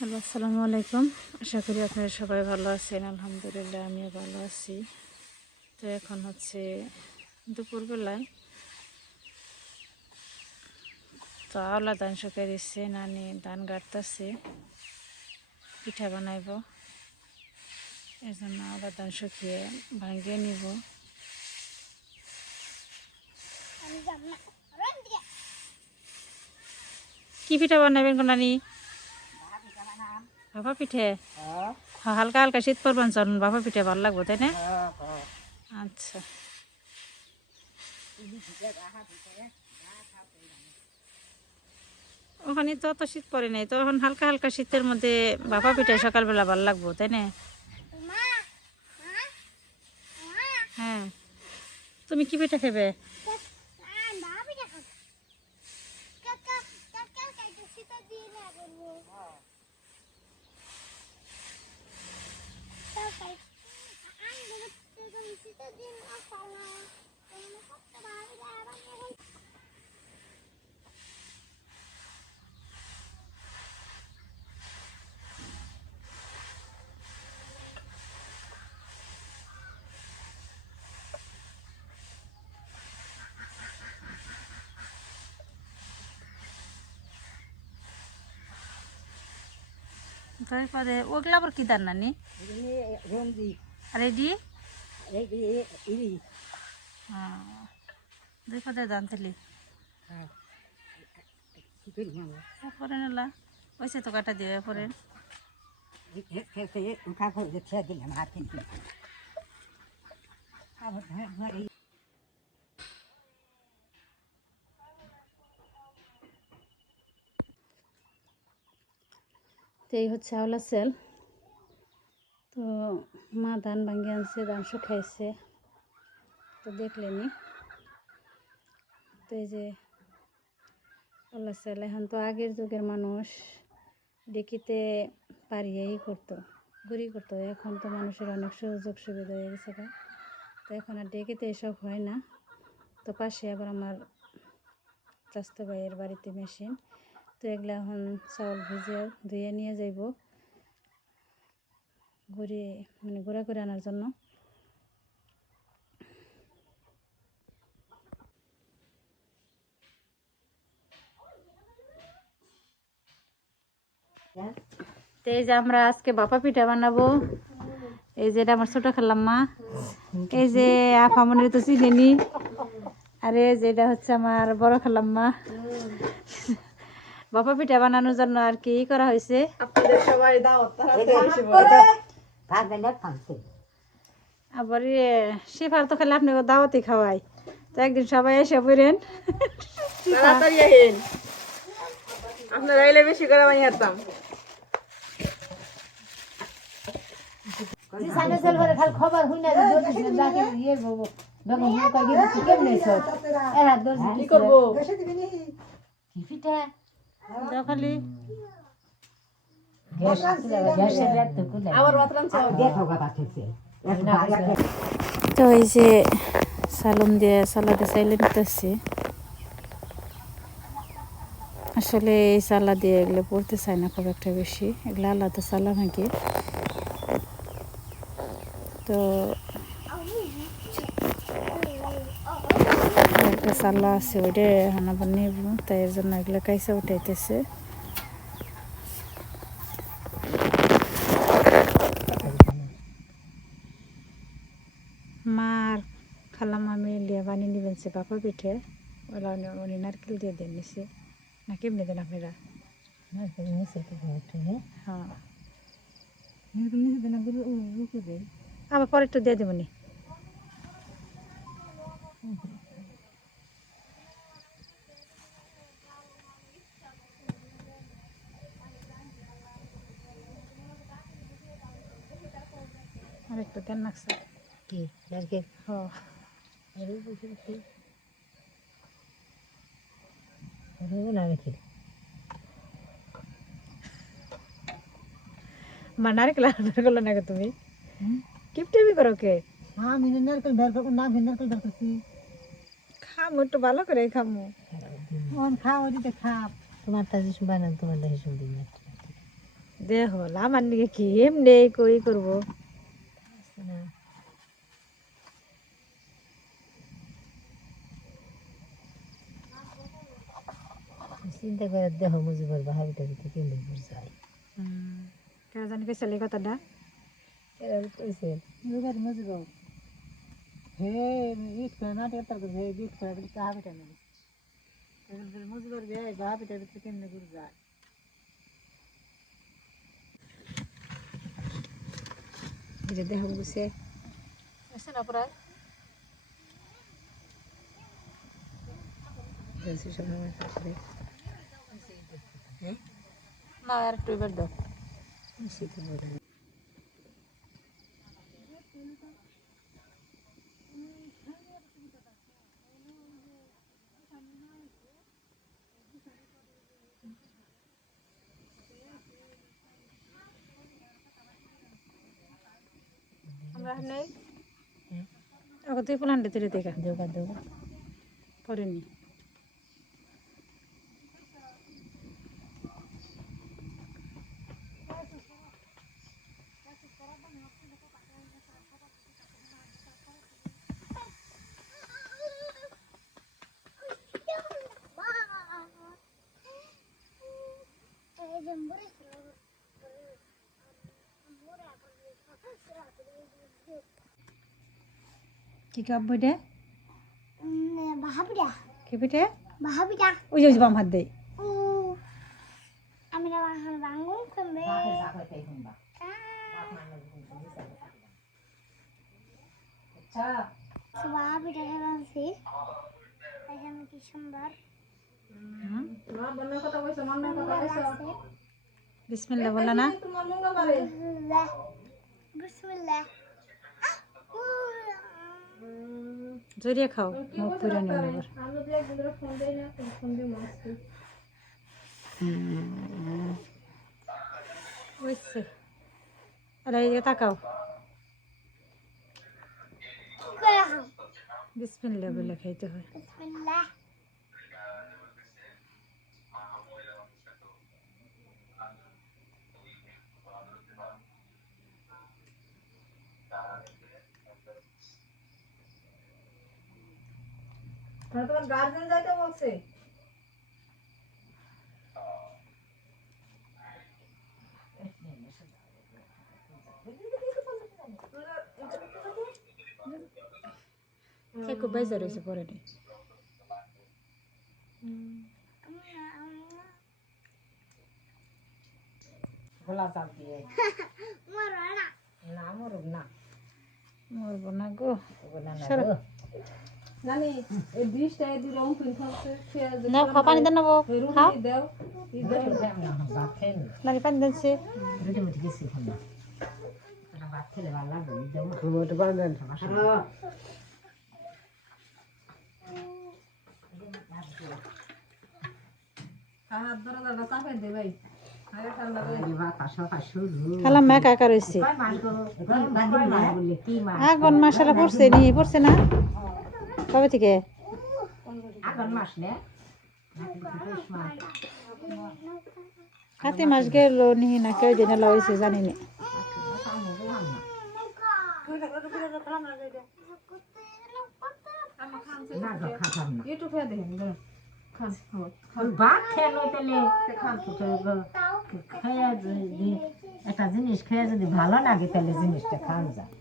Hello, আসসালামু আলাইকুম। আশা করি আপনারা সবাই ভালো আছেন। আলহামদুলিল্লাহ আমিও ভালো আছি। তো এখন হচ্ছে দুপুরবেলায়। তো আওলা ধান শুকিয়ে দিচ্ছে, নানি ধান গাড়তেছে, পিঠা বানাইব। এর জন্য আওলা ধান শুকিয়ে ভাঙিয়ে নিব। কি পিঠা বানাবেন গো নানি? ভাপা পিঠে? হালকা হালকা শীত পড়বেন, চলুন ভাপা পিঠে ভালো লাগবো, তাই না? আচ্ছা, ওখানে তো অত শীত পড়ে নাই, তো এখন হালকা হালকা শীতের মধ্যে ভাপা পিঠা সকালবেলা ভালো লাগবো, তাই না? হ্যাঁ, তুমি কি পিঠা খাবে? তারপরে ওগুলা আবার কি দান নানি? আর এডি দুই পদে দান থালি পরে নিলা পয়সা তো কাটা দিয়ে পরে। তো এই হচ্ছে আওলা সেল। তো মা ধান ভাঙিয়ে আনছে, ধান শুকাইছে, তো দেখলেনি। তো এই যে আওলা সেল, এখন তো আগের যুগের মানুষ ডেকিতে পারিয়েই করতো, গুড়ি করতো। এখন তো মানুষের অনেক সুযোগ সুবিধা হয়ে গেছে, তো এখন আর ডেকিতে এসব হয় না। তো পাশে আবার আমার চাচাতো ভাইয়ের বাড়িতে মেশিন, তো এগুলো এখন চাউল ভিজিয়ে ধুয়ে নিয়ে যাইব গুড়ি, মানে গুঁড়া করে আনার জন্য। তো এই যে আমরা আজকে ভাপা পিঠা বানাবো। এই যে এটা আমার ছোট খালাম্মা, এই যে আফামনির তো চিনেনি, আর এই যে এটা হচ্ছে আমার বড় খালাম্মা। ভাপা পিঠা বানানোর জন্য আর কি করা হয়েছে, আবার শিফার তো খালি আপনি দাওয়াতি খাওয়াই, তো একদিন সবাই এসে পড়েন, আপনারা এলে বেশি করে আমি হারতাম। খবর হুই না কি করবো খালি তো এই যে সালুম দিয়ে সালাদে চাইলে নিতেছি। আসলে এই চালা দিয়ে এগুলো পড়তে চায় না খুব একটা বেশি, এগুলো আলাদা চালা নাকি। তো একটা চালা আছে, ওইটা এখন আবার নেব, তাই এর জন্য এগুলো কাইসা উঠাইতেছে। মার খালাম্মা মিলিয়ে বানিয়ে নিবেন সে বাপা পিঠে, ওলা উনি নারকেল দিয়ে দেন নিছে না, কেমনি দেন আপনারা? হ্যাঁ, আবার পরে একটু দিয়ে দেবনি। আর একটু দেন নাকছে কি নারকেল হ্যাঁ, নারকেল মা নারকেল করলো নাকি তুমি? কিপটেমি করো কে? আমি নারকেল বের করবো না, নারকেল বের করছি। খামো একটু ভালো করে খামো। খাও দিতে খাপ তোমার তাজি বানান, তোমার দেখে শুনবি না। দেহ আমার নিকে কি এমনি কই করবো চিন্তা করে দেখো মুজিবর বাহাবিটা ভিতরে কেমনি যায় কেউ জানি কে ছেলে কথাটা এরা কইছে মুজিবর হে ইট করে না টের তার হে ইট করে বলি বাহাবিটা নেই মুজিবর বে বাহাবিটা ভিতরে কেমনি যায় এটা দেহ বুঝছে আসছে না প্রায় না আর একটু এবার দাও আমরা নেই ওকে তুই প্লান দিতে দেখা দেওয়া দেওয়া করেনি কি কাপ বইটা Bahabida, কি পিঠে bahabida. ওই যে বাম হাত দেই Kami dah makan bangun kembe. Bahabida hewan sih. Ayam kisumbar. তোমার বোনের কথা কইছো, মনের কথা কইছো। বিসমিল্লাহ বললা না তোমার মুঙ্গা পারে। Bismillah. Bismillah. জড়িয়ে খাও মুখ পুরা নিয়ে আবার আমি যদি একদিন ধরে ফোন দেই না, ফোন দিয়ে মারছি। বুঝছে আরে এই তাকাও বিসমিল্লাহ বলে খাইতে হয় Bismillah. তাহলে তোমার গার্জেন যাইতে বলছে। একটু বাইজা রয়েছে পরে নেই গোলা চাল দিয়ে Marana. না মরব না মরবো না গো গোলা না সরো। গো। জানি এই ডিশটা এই দুই রং পিন খাচ্ছে, খেয়ে যে নাও খাও পানি দেন নেবো খাও রুটি দাও, ই দাও। ভাত খেয়ে নি নানি পানি দিচ্ছি রুটি মুটি গেছি খানা ভাত খেলে ভালো লাগবে দেবো বান্ধেন হাত ধরে দাও, চাপে দে ভাই। আরে ঠান্ডা করে। খালাম মা কাকা রয়েছে আগুন মাসালা পড়ছে নি পড়ছে না কবে থেকে আগুন মাস নে কাতি মাস গেল নি না কেউ দিনে লইছে জানি না না গো খাতাম না ইউটিউবে দেখেন, খান খাও। ভাত খেয়ে নই তাহলে খেয়ে একটা জিনিস খেয়ে যদি ভালো লাগে তাহলে জিনিসটা খাওয়া যায়